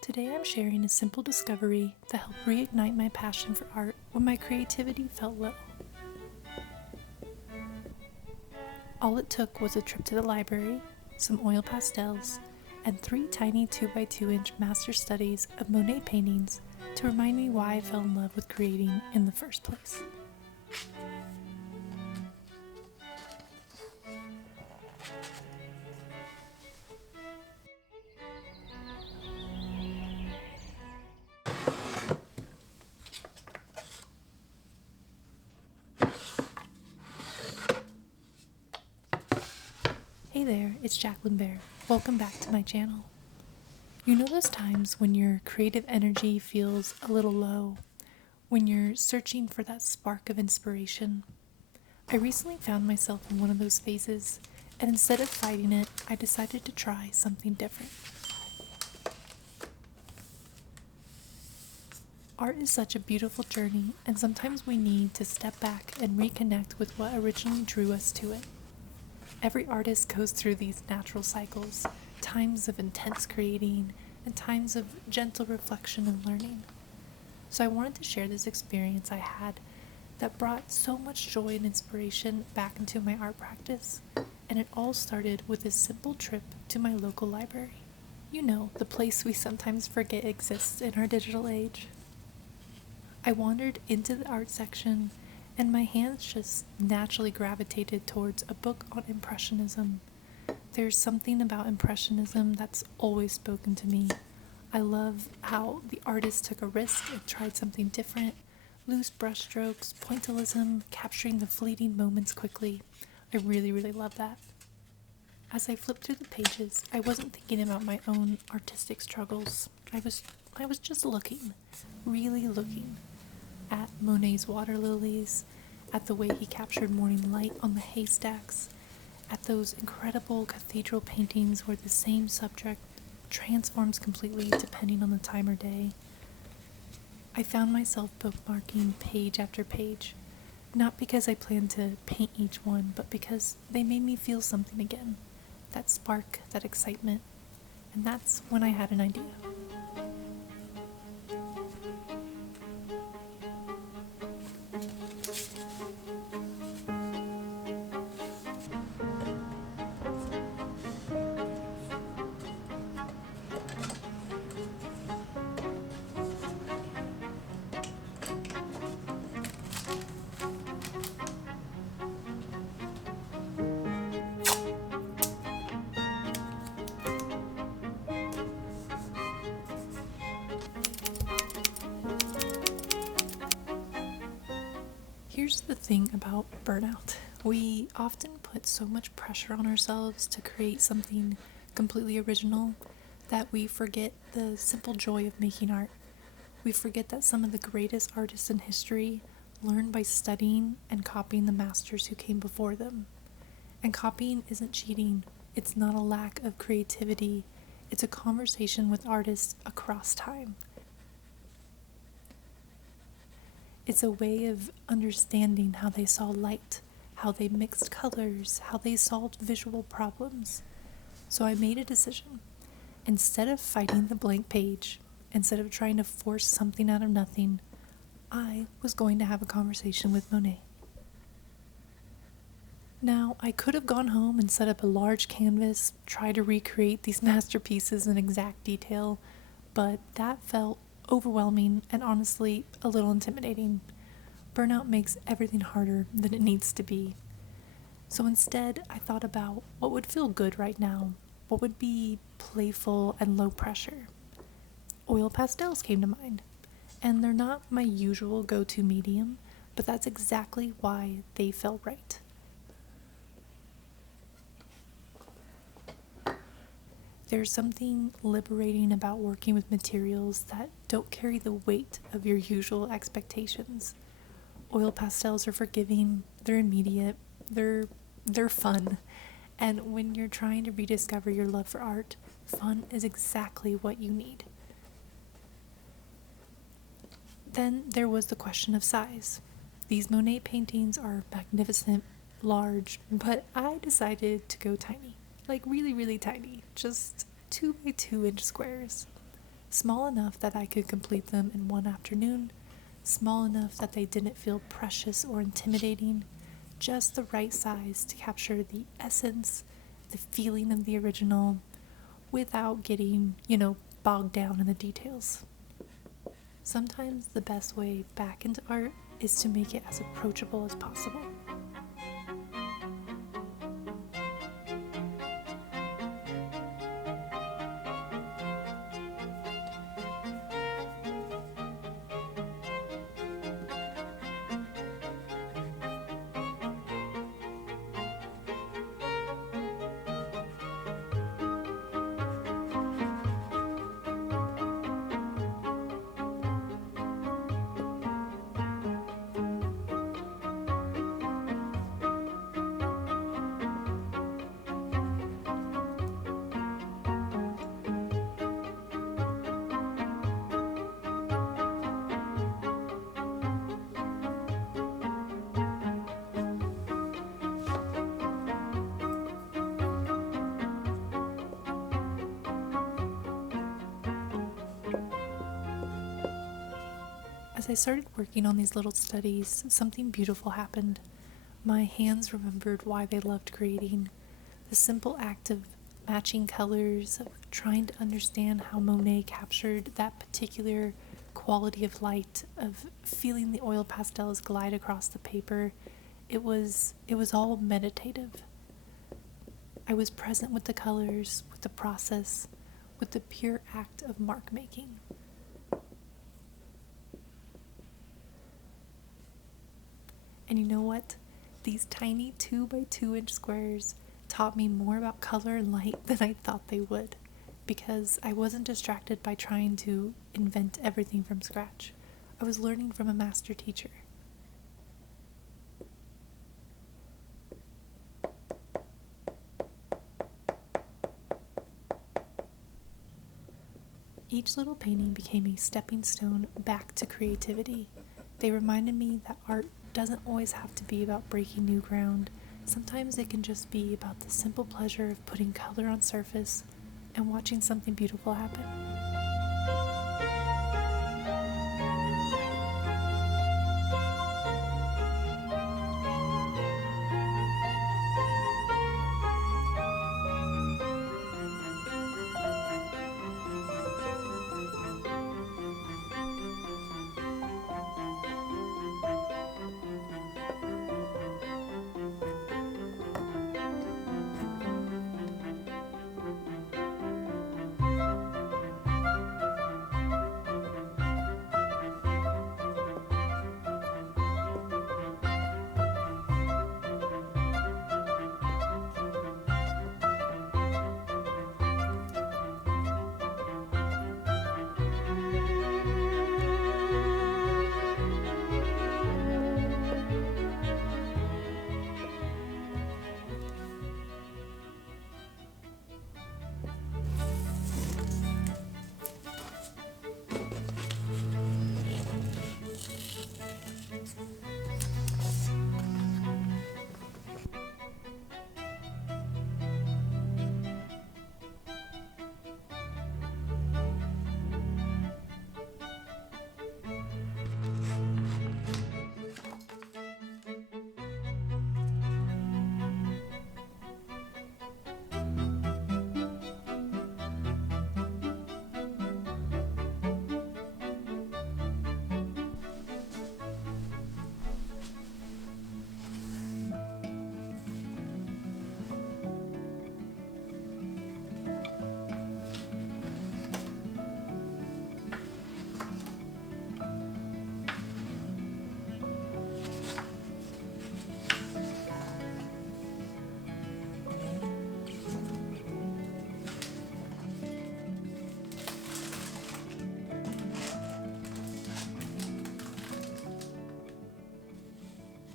Today I'm sharing a simple discovery that helped reignite my passion for art when my creativity felt low. All it took was a trip to the library, some oil pastels, and 3 tiny 2x2-inch master studies of Monet paintings to remind me why I fell in love with creating in the first place. Hey there, it's Jacqueline Bear. Welcome back to my channel. You know those times when your creative energy feels a little low, when you're searching for that spark of inspiration? I recently found myself in one of those phases, and instead of fighting it, I decided to try something different. Art is such a beautiful journey, and sometimes we need to step back and reconnect with what originally drew us to it. Every artist goes through these natural cycles, times of intense creating and times of gentle reflection and learning. So I wanted to share this experience I had that brought so much joy and inspiration back into my art practice, and it all started with a simple trip to my local library. You know, the place we sometimes forget exists in our digital age. I wandered into the art section, and my hands just naturally gravitated towards a book on Impressionism. There's something about Impressionism that's always spoken to me. I love how the artist took a risk and tried something different, loose brushstrokes, pointillism, capturing the fleeting moments quickly. I really love that. As I flipped through the pages, I wasn't thinking about my own artistic struggles. I was just looking, really looking at Monet's water lilies, at the way he captured morning light on the haystacks, at those incredible cathedral paintings where the same subject transforms completely depending on the time or day. I found myself bookmarking page after page, not because I planned to paint each one, but because they made me feel something again, that spark, that excitement, and that's when I had an idea. Here's the thing about burnout. We often put so much pressure on ourselves to create something completely original that we forget the simple joy of making art. We forget that some of the greatest artists in history learned by studying and copying the masters who came before them. And copying isn't cheating, it's not a lack of creativity, it's a conversation with artists across time. It's a way of understanding how they saw light, how they mixed colors, how they solved visual problems. So I made a decision. Instead of fighting the blank page, instead of trying to force something out of nothing, I was going to have a conversation with Monet. Now, I could have gone home and set up a large canvas, try to recreate these masterpieces in exact detail, but that felt overwhelming and honestly a little intimidating. Burnout makes everything harder than it needs to be. So instead, I thought about what would feel good right now, what would be playful and low pressure. Oil pastels came to mind, and they're not my usual go-to medium, but that's exactly why they felt right. There's something liberating about working with materials that don't carry the weight of your usual expectations. Oil pastels are forgiving, they're immediate, they're fun. And when you're trying to rediscover your love for art, fun is exactly what you need. Then there was the question of size. These Monet paintings are magnificent, large, but I decided to go tiny. Like really tiny, just 2 by 2 inch squares. Small enough that I could complete them in one afternoon, small enough that they didn't feel precious or intimidating, just the right size to capture the essence, the feeling of the original, without getting, bogged down in the details. Sometimes the best way back into art is to make it as approachable as possible. As I started working on these little studies, something beautiful happened. My hands remembered why they loved creating. The simple act of matching colors, of trying to understand how Monet captured that particular quality of light, of feeling the oil pastels glide across the paper. It was all meditative. I was present with the colors, with the process, with the pure act of mark making. And you know what? These tiny 2 by 2 inch squares taught me more about color and light than I thought they would, because I wasn't distracted by trying to invent everything from scratch. I was learning from a master teacher. Each little painting became a stepping stone back to creativity. They reminded me that art doesn't always have to be about breaking new ground. Sometimes it can just be about the simple pleasure of putting color on surface and watching something beautiful happen.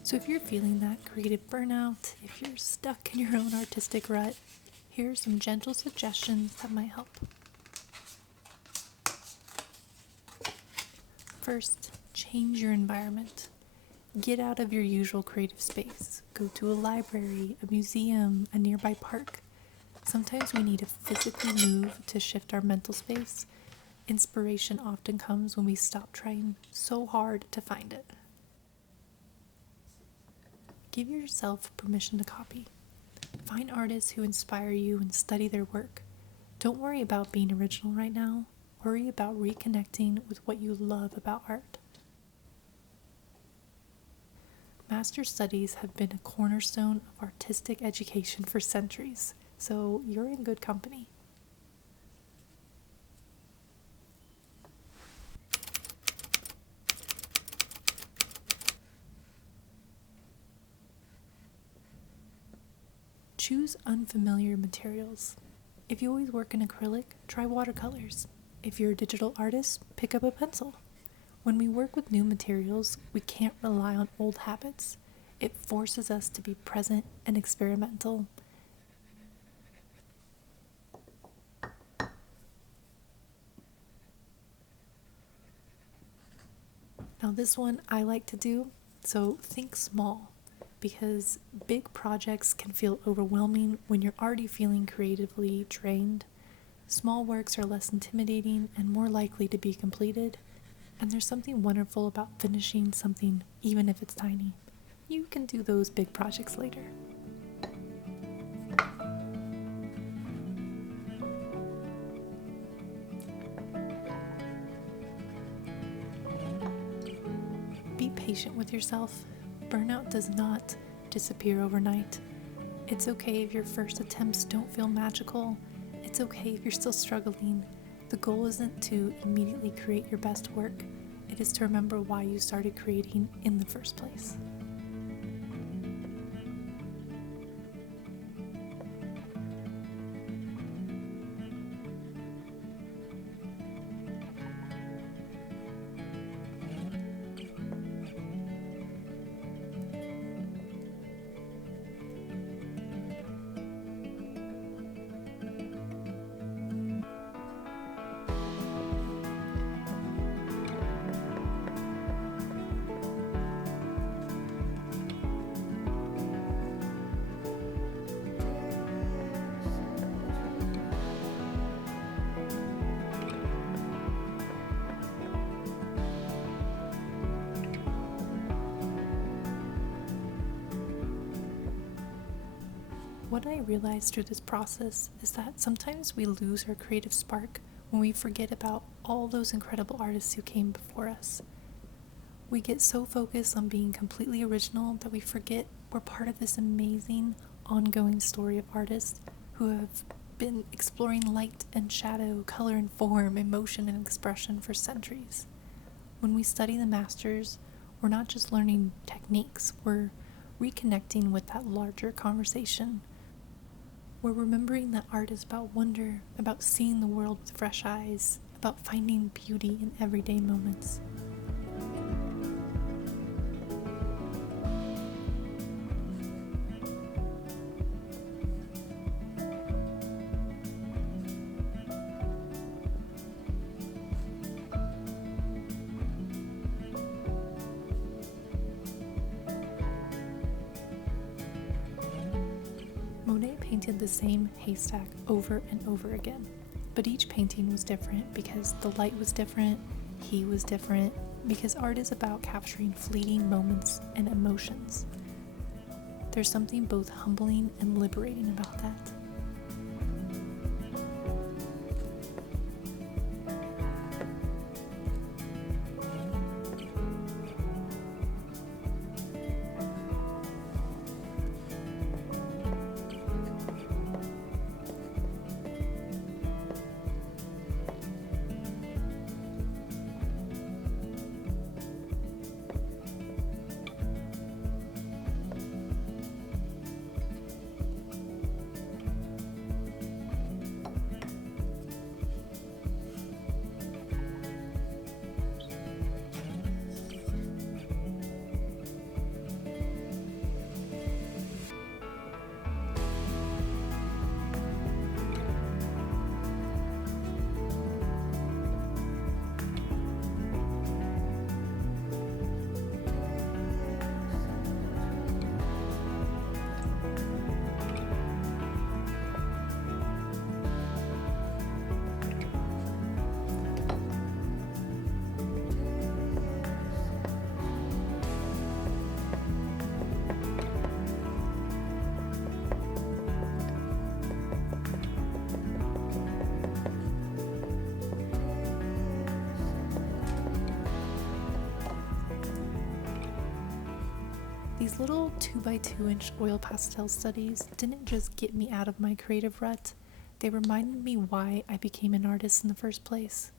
So if you're feeling that creative burnout, if you're stuck in your own artistic rut, here are some gentle suggestions that might help. First, change your environment. Get out of your usual creative space. Go to a library, a museum, a nearby park. Sometimes we need to physically move to shift our mental space. Inspiration often comes when we stop trying so hard to find it. Give yourself permission to copy. Find artists who inspire you and study their work. Don't worry about being original right now. Worry about reconnecting with what you love about art. Master studies have been a cornerstone of artistic education for centuries, so you're in good company. Choose unfamiliar materials. If you always work in acrylic, try watercolors. If you're a digital artist, pick up a pencil. When we work with new materials, we can't rely on old habits. It forces us to be present and experimental. Now this one I like to do, so think small, because big projects can feel overwhelming when you're already feeling creatively drained. Small works are less intimidating and more likely to be completed, and there's something wonderful about finishing something even if it's tiny. You can do those big projects later. Be patient with yourself. Burnout does not disappear overnight. It's okay if your first attempts don't feel magical. It's okay if you're still struggling. The goal isn't to immediately create your best work. It is to remember why you started creating in the first place. What I realized through this process is that sometimes we lose our creative spark when we forget about all those incredible artists who came before us. We get so focused on being completely original that we forget we're part of this amazing, ongoing story of artists who have been exploring light and shadow, color and form, emotion and expression for centuries. When we study the masters, we're not just learning techniques, we're reconnecting with that larger conversation. We're remembering that art is about wonder, about seeing the world with fresh eyes, about finding beauty in everyday moments. Monet painted the same haystack over and over again, but each painting was different because the light was different, he was different, because art is about capturing fleeting moments and emotions. There's something both humbling and liberating about that. These little 2x2 inch oil pastel studies didn't just get me out of my creative rut, they reminded me why I became an artist in the first place.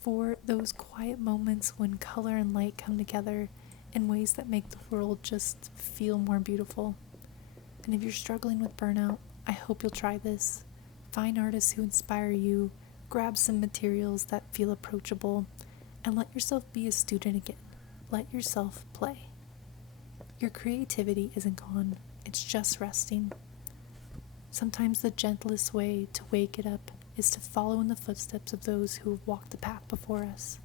For those quiet moments when color and light come together in ways that make the world just feel more beautiful. And if you're struggling with burnout, I hope you'll try this. Find artists who inspire you, grab some materials that feel approachable, and let yourself be a student again. Let yourself play. Your creativity isn't gone, it's just resting. Sometimes the gentlest way to wake it up is to follow in the footsteps of those who have walked the path before us.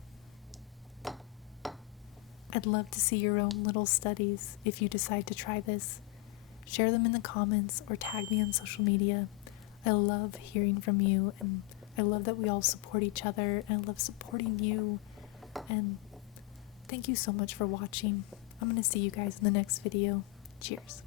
I'd love to see your own little studies if you decide to try this. Share them in the comments or tag me on social media. I love hearing from you, and I love that we all support each other, and I love supporting you. And thank you so much for watching. I'm going to see you guys in the next video. Cheers.